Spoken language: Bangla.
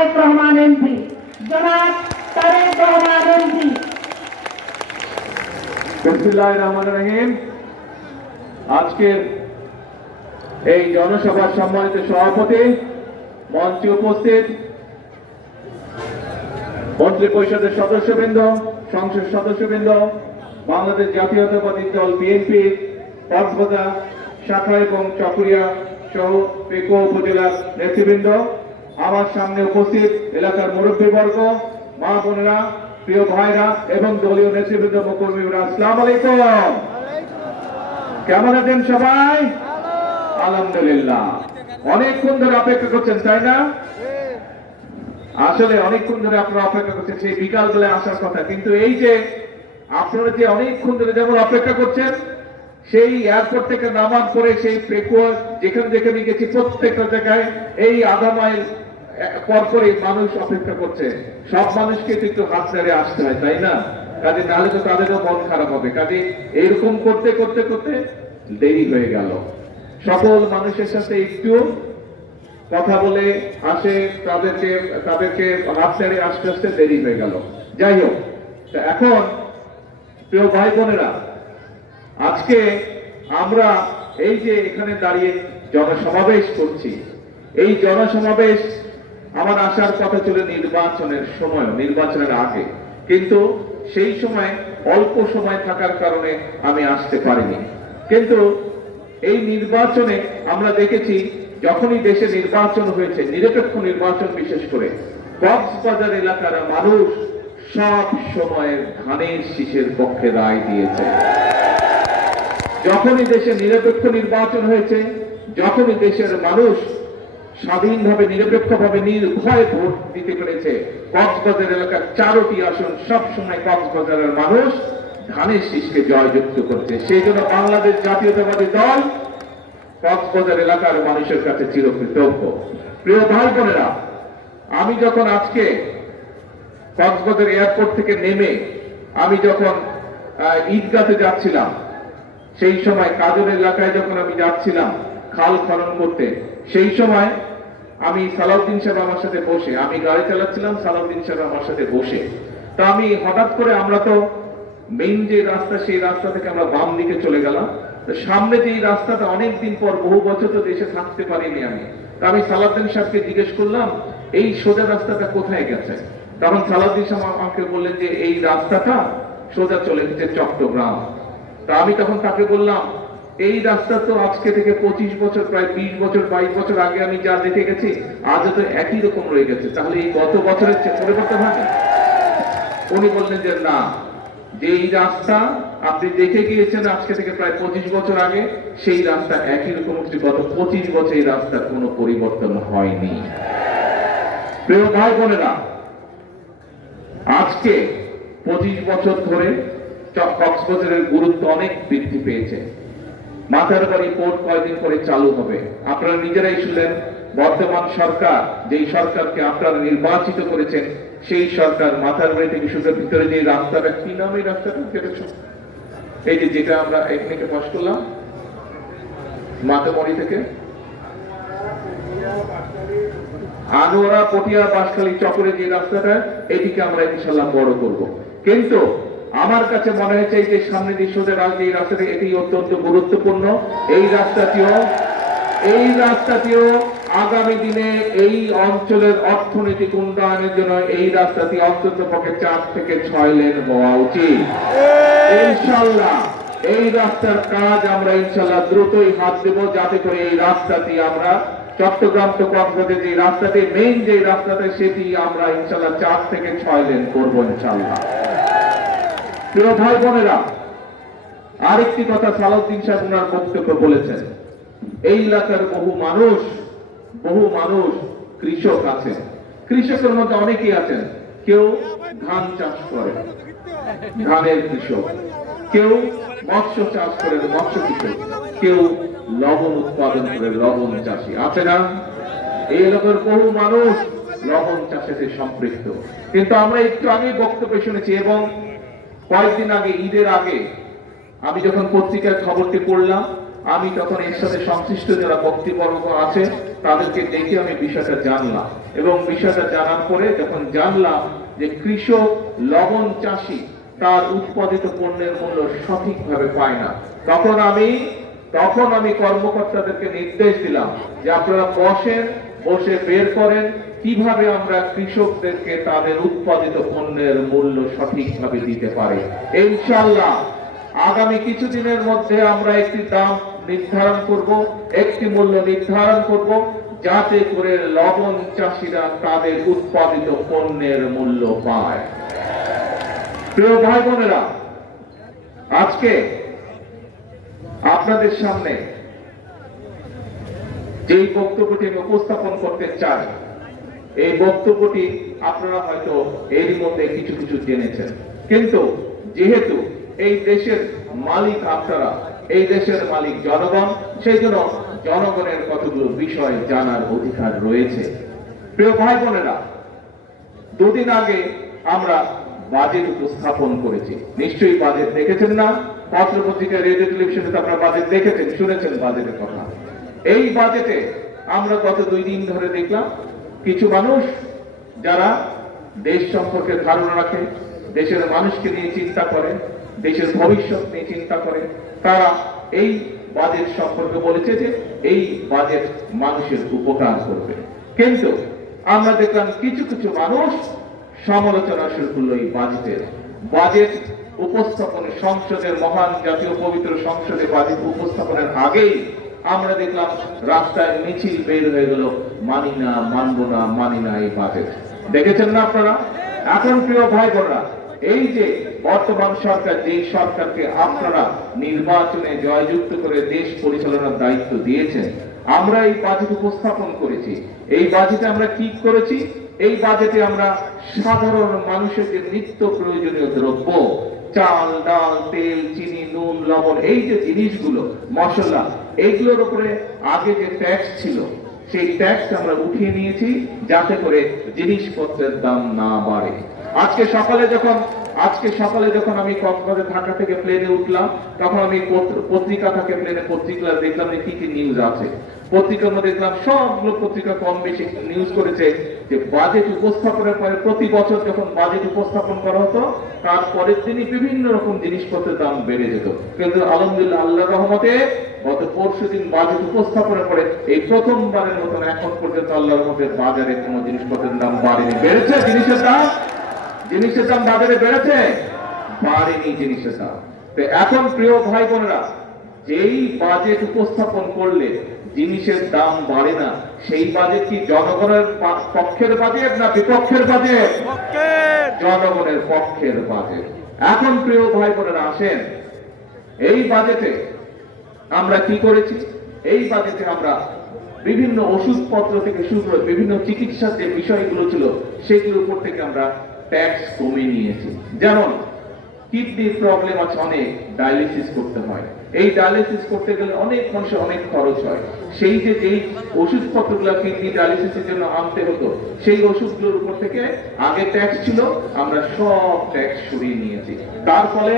তারেক রহমান এমপি, জনাব তারেক রহমান এমপি। বিসমিল্লাহির রহমানির রহিম। আজকের এই জনসভার সম্মানিত সভাপতি, মঞ্চে উপস্থিত মন্ত্রী পরিষদের সদস্যবৃন্দ, সংসদ সদস্যবৃন্দ, বাংলাদেশ জাতীয়তাবাদী দল বিএনপির কক্সবাজার শাখা এবং চকরিয়া সহ পেকো উপজেলার নেতৃবৃন্দ, আমার সামনে উপস্থিত এলাকার মুরব্বীবর্গ, মা বোনেরা, প্রিয় ভাইরা এবং দলীয় নেতৃবৃন্দ ও কর্মীরা, আসসালামু আলাইকুম। কেমন আছেন সবাই? আলহামদুলিল্লাহ। অনেকক্ষণ ধরে অপেক্ষা করছেন, তাই না? আসলে অনেকক্ষণ ধরে আপনারা অপেক্ষা করছেন, সেই বিকাল বেলায় আসার কথা। কিন্তু এই যে আপনারা যে অনেকক্ষণ ধরে যেমন অপেক্ষা করছেন, সেই এয়ারপোর্ট থেকে নামার পরে সেই পেকুয়া যেখানে যেখানে গেছি প্রত্যেকটা জায়গায় এই আধা মাইল পরপরে মানুষ অপেক্ষা করছে। সব মানুষকে একটু হাত ছেড়ে আসতে হয়, তাই না? কাজে নাহলে তো তাদেরও মন খারাপ হবে। কাজে এইরকম করতে করতে করতে দেরি হয়ে গেল। সকল মানুষের সাথে একটু কথা বলে আসে, তাদেরকে হাত ছেড়ে আস্তে আস্তে দেরি হয়ে গেল। যাই হোক, এখন প্রিয় ভাই বোনেরা, আজকে আমরা এই যে এখানে দাঁড়িয়ে জনসমাবেশ করছি, এই জনসমাবেশ আমার আসার কথা ছিল নির্বাচনের সময়, নির্বাচনের আগে, কিন্তু সেই সময় অল্প সময় থাকার কারণে আমি আসতে পারিনি। কিন্তু এই নির্বাচনে আমরা দেখেছি, যখনই দেশে নির্বাচন হয়েছে, নিরপেক্ষ নির্বাচন, বিশেষ করে কক্সবাজার এলাকার মানুষ সব সময়ের ধানের শীষের পক্ষে রায় দিয়েছে। যখনই দেশে নিরপেক্ষ নির্বাচন হয়েছে, যখনই দেশের মানুষ স্বাধীনভাবে নিরপেক্ষভাবে নির্ভয়ে ভোট দিতে পেরেছে, কক্সবাজার এলাকার 4টি আসন সব সময় কক্সবাজারের মানুষ ধানের শীষকে জয়যুক্ত করছে। সেই জন্য বাংলাদেশ জাতীয়তাবাদী দল কক্সবাজার এলাকার মানুষের কাছে চিরকৃতজ্ঞ। প্রিয় ভাই বোনেরা, আমি যখন আজকে কক্সবাজার এয়ারপোর্ট থেকে নেমে আমি যখন ঈদগাতে যাচ্ছিলাম, সেই সময় কাজল এলাকায় যখন আমি যাচ্ছিলাম খাল খনন করতে, সেই সময় আমি সালাউদ্দিন সাহেব আমার সাথে বসে, আমি গাড়ি চালাচ্ছিলাম, সালাউদ্দিন সাহেব আমার সাথে বসে। তা আমি হঠাৎ করে, আমরা তো মেইন যে রাস্তা, সেই রাস্তা থেকে আমরা বাম দিকে চলে গেলাম। তো সামনে যে রাস্তাটা অনেকদিন পর, বহু বছর তো দেশে থাকতে পারিনি আমি, তা আমি সালাউদ্দিন সাহেবকে জিজ্ঞেস করলাম, এই সোজা রাস্তাটা কোথায় গেছে? তখন সালাউদ্দিন সাহেব আমাকে বললেন যে এই রাস্তাটা সোজা চলে গেছে চট্টগ্রাম। তা আমি তখন তাকে বললাম, এই রাস্তা তো আজকে থেকে 25 বছর, প্রায় 20 বছর 22 বছর আগে আমি যা দেখে গেছি, আজও তো একই রকম রয়ে গেছে, তাহলে এই গত বছরের পরিবর্তন হয়? উনি বললেন যে না, যে এই রাস্তা আপনি দেখে গিয়েছেন আজকে থেকে প্রায় 25 বছর আগে, সেই রাস্তা একই রকম হচ্ছে, গত 25 বছর এই রাস্তার কোনো পরিবর্তন হয়নি। প্রিয় ভাই বোনেরা, আজকে 25 বছর ধরে কক্সবাজারের গুরুত্ব অনেক বৃদ্ধি পেয়েছে। মাথারবাড়ি পোর্ট কয়দিন করে চালু হবে, আপনারা নিজেরাই শুনলেন। বর্তমান সরকার, যেই সরকারকে আপনারা নির্বাচিত করেছেন, সেই সরকার মাথারবাড়ি থেকে সুদের ভিতরে যে রাস্তাটা, কি নাম এই রাস্তাটা, এই যে যেটা আমরা এখানে পাস করলাম মাতামরি থেকে আনোয়ারা পটিয়া বাঁশখালী চক্রে যে রাস্তাটা, এটিকে আমরা ইনশাল্লাহ বড় করব। কিন্তু আমার কাছে মনে হয়েছে এই যে সামনে যে সোজা রাস্তা, এই রাস্তাটা এটি অত্যন্ত গুরুত্বপূর্ণ। এই রাস্তাটিও আগামী দিনে এই অঞ্চলের অর্থনৈতিক উন্নয়নের জন্য এই রাস্তাটি অন্তত পক্ষে 4 থেকে 6 লেন হওয়া উচিত। ইনশাল্লাহ এই রাস্তার কাজ আমরা ইনশাল্লাহ দ্রুতই হাত দেব, যাতে করে এই রাস্তাটি আমরা চট্টগ্রাম তো কক্সবাজার যে রাস্তাটি, মেইন যে রাস্তাটা, সেটি আমরা ইনশাল্লাহ 4 থেকে 6 লেন করবো ইনশাল্লাহ। প্রিয় ভাই বোনেরা, আরেকটি কথা সালাউদ্দিন সাহেব ওনার বক্তব্য বলেছেন, এই এলাকার বহু মানুষ কৃষক আছেন। কৃষকের মধ্যে অনেকেই আছেন, কেউ ধান চাষ করে, ধানের কৃষক, কেউ মৎস্য চাষ করে, মৎস্য কৃষক, কেউ লবণ উৎপাদন করে, লবণ চাষী আছে না? এই এলাকার বহু মানুষ লবণ চাষে সম্পৃক্ত। কিন্তু আমরা একটু আগে বক্তব্য শুনেছি, এবং কয়েকদিন আগে, ঈদের আগে আমি যখন পত্রিকার খবরটি পড়লাম, আমি তখন এর সাথে সংশ্লিষ্ট যারা বক্তব্য আছে তাদেরকে দেখে আমি বিষয়টা জানলাম। এবং বিষয়টা জানার পরে যখন জানলাম যে কৃষক লবণ চাষি তার উৎপাদিত পণ্যের মূল্য সঠিকভাবে পায় না, তখন আমি কর্মকর্তাদেরকে নির্দেশ দিলাম যে আপনারা বসে বের করেন কিভাবে আমরা কৃষকদেরকে তাদের উৎপাদিত পণ্যের মূল্য সঠিকভাবে দিতে পারি। ইনশাআল্লাহ আগামী কিছুদিনের মধ্যে আমরা একটি দাম নির্ধারণ করব, একটি মূল্য নির্ধারণ করব, যাতে করে লবণ চাষিরা তাদের উৎপাদিত পণ্যের মূল্য পায়। প্রিয় ভাই বোনেরা, আজকে আপনাদের সামনে যেই বক্তব্যটি আমি উপস্থাপন করতে চাই, এই বক্তব্যটি আপনারা হয়তো এরই মধ্যে কিছু কিছু জেনেছেন, কিন্তু যেহেতু এই দেশের মালিক আপনারা, এই দেশের মালিক জনগণ, সেই জন্য জনগণের কতগুলো বিষয় জানার অধিকার রয়েছে। প্রিয় ভাই বোনেরা, দুদিন আগে আমরা বাজেট উপস্থাপন করেছি, নিশ্চয়ই বাজেট দেখেছেন না? পত্র পত্রিকা, রেডিও, টেলিভিশনে আপনারা বাজেট দেখেছেন, শুনেছেন বাজেটের কথা। এই বাজেটে আমরা গত 2 দিন ধরে দেখলাম কিছু মানুষ যারা দেশ সম্পর্কে ধারণা রাখে, দেশের মানুষকে নিয়ে চিন্তা করে, দেশের ভবিষ্যৎ নিয়ে চিন্তা করে, তারা এই বাজেট সম্পর্কে বলেছে যে এই বাজেট মানুষের উপকার করবে। কিন্তু আমরা দেখলাম কিছু কিছু মানুষ সমালোচনা শুরু করলো এই বাজেট উপস্থাপনে, সংসদের মহান জাতীয় পবিত্র সংসদে বাজেট উপস্থাপনের আগেই আমরা দেখলাম রাস্তায় মিছিল বের হয়ে গেল, মানি না, মানবো না, মানি না এই বাজেট। দেখেছেন না আপনারা? এখন প্রিয় ভাই বোনরা, এই যে বর্তমান সরকার, যেই সরকারকে আপনারা নির্বাচনে জয়যুক্ত করে দেশ পরিচালনার দায়িত্ব দিয়েছেন, আমরা এই বাজেট উপস্থাপন করেছি। এই বাজেটে আমরা কি করেছি? এই বাজেটে আমরা সাধারণ মানুষের যে নিত্য প্রয়োজনীয় দ্রব্য, চাল, ডাল, তেল, চিনি, নুন, লবণ, এই যে জিনিসগুলো, মশলা, এইগুলোর উপরে আগে যে ট্যাক্স ছিল, সেই ট্যাক্স আমরা উঠিয়ে নিয়েছি যাতে করে জিনিসপত্রের দাম না বাড়ে। আজকে সকালে যখন আমি কক্সবাজার, ঢাকা থেকে প্লেনে উঠলাম, তখন আমি পত্রিকা থেকে প্লেনে পত্রিকা দেখলাম যে কি কি নিউজ আছে। পত্রিকার মধ্যে দেখলাম সবগুলো পত্রিকা কম বেশি নিউজ করেছে যে বাজেট উপস্থাপনের পরে, প্রতি বছর যখন বাজেট উপস্থাপন করা হতো, তারপরের দিনই বিভিন্ন রকম জিনিসপত্রের দাম বেড়ে যেত। কিন্তু আলহামদুলিল্লাহ, আল্লাহর রহমতে গত পরশুদিন বাজেট উপস্থাপনের পরে এই প্রথমবারের মতন এখন পর্যন্ত আল্লাহর রহমতে বাজারে কোনো জিনিসপত্রের দাম বাড়েনি। বেড়েছে জিনিসের দাম বাজারে বেড়েছে, বাড়েনি জিনিসের দাম। তো এখন প্রিয় ভাই বোনেরা, যেই বাজেট উপস্থাপন করলে জিনিসের দাম বাড়ে না, সেই বাজেট কি জনগণের পক্ষের বাজেট না বিপক্ষের বাজেট? জনগণের পক্ষের বাজেট। এখন প্রিয় ভাই বোনেরা, আসেন এই বাজেটে আমরা কি করেছি? এই বাজেটে আমরা বিভিন্ন ওষুধপত্র থেকে শুরু করে বিভিন্ন চিকিৎসার যে বিষয়গুলো ছিল, সেগুলোর উপর থেকে আমরা ট্যাক্স কমিয়ে নিয়েছি। যেমন কিডনির প্রবলেম আছে, অনেক ডায়ালিসিস করতে হয়, এই ডায়ালিসিস করতে গেলে অনেক মানুষের অনেক খরচ হয়। যেই ওষুধপত্রগুলো কিডনি ডায়ালিসিসের জন্য আনতে হতো, সেই ওষুধগুলোর উপর থেকে আগে ট্যাক্স ছিল, আমরা সব ট্যাক্স সরিয়ে নিয়েছি। তার ফলে